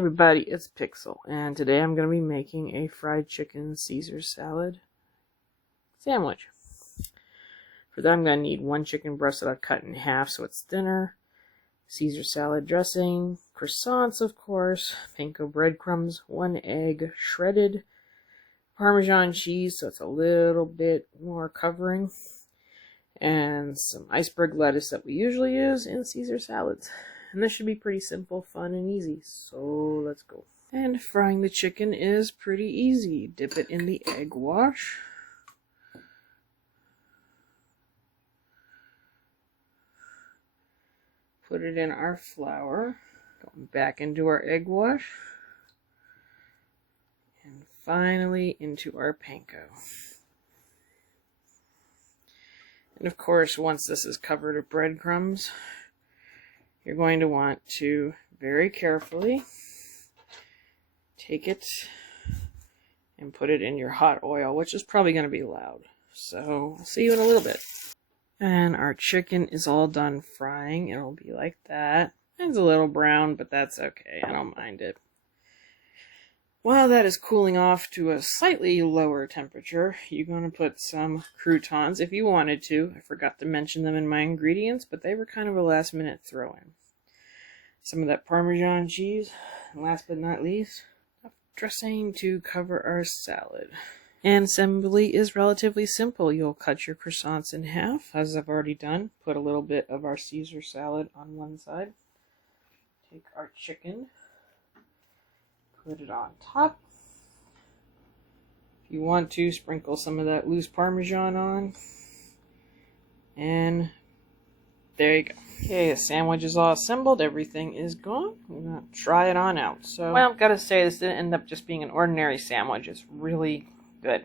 Everybody, it's Pixel, and today I'm going to be making a fried chicken Caesar salad sandwich. For that I'm going to need one chicken breast that I've cut in half so it's thinner, Caesar salad dressing, croissants of course, panko breadcrumbs, one egg shredded, Parmesan cheese so it's a little bit more covering, and some iceberg lettuce that we usually use in Caesar salads. And this should be pretty simple, fun, and easy. So let's go. And frying the chicken is pretty easy. Dip it in the egg wash. Put it in our flour. Going back into our egg wash. And finally into our panko. And of course, once this is covered with breadcrumbs, you're going to want to very carefully take it and put it in your hot oil, which is probably going to be loud. So I'll see you in a little bit. And our chicken is all done frying. It'll be like that. It's a little brown, but that's okay. I don't mind it. While that is cooling off to a slightly lower temperature, you're going to put some croutons if you wanted to. I forgot to mention them in my ingredients, but they were kind of a last minute throw-in. Some of that Parmesan cheese, and last but not least, dressing to cover our salad. And assembly is relatively simple. You'll cut your croissants in half, as I've already done. Put a little bit of our Caesar salad on one side. Take our chicken. Put it on top. If you want to, sprinkle some of that loose Parmesan on. And there you go. Okay, the sandwich is all assembled. Everything is gone. I'm going to try it on out. So, well, I've got to say, this didn't end up just being an ordinary sandwich. It's really good.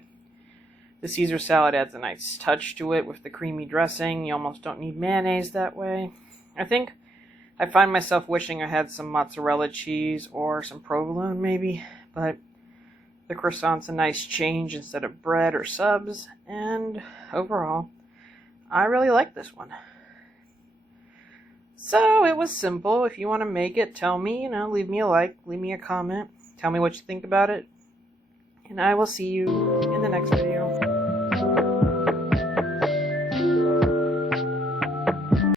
The Caesar salad adds a nice touch to it with the creamy dressing. You almost don't need mayonnaise that way. I find myself wishing I had some mozzarella cheese or some provolone maybe, but the croissant's a nice change instead of bread or subs, and overall, I really like this one. So it was simple. If you want to make it, tell me, leave me a like, leave me a comment, tell me what you think about it, and I will see you in the next video.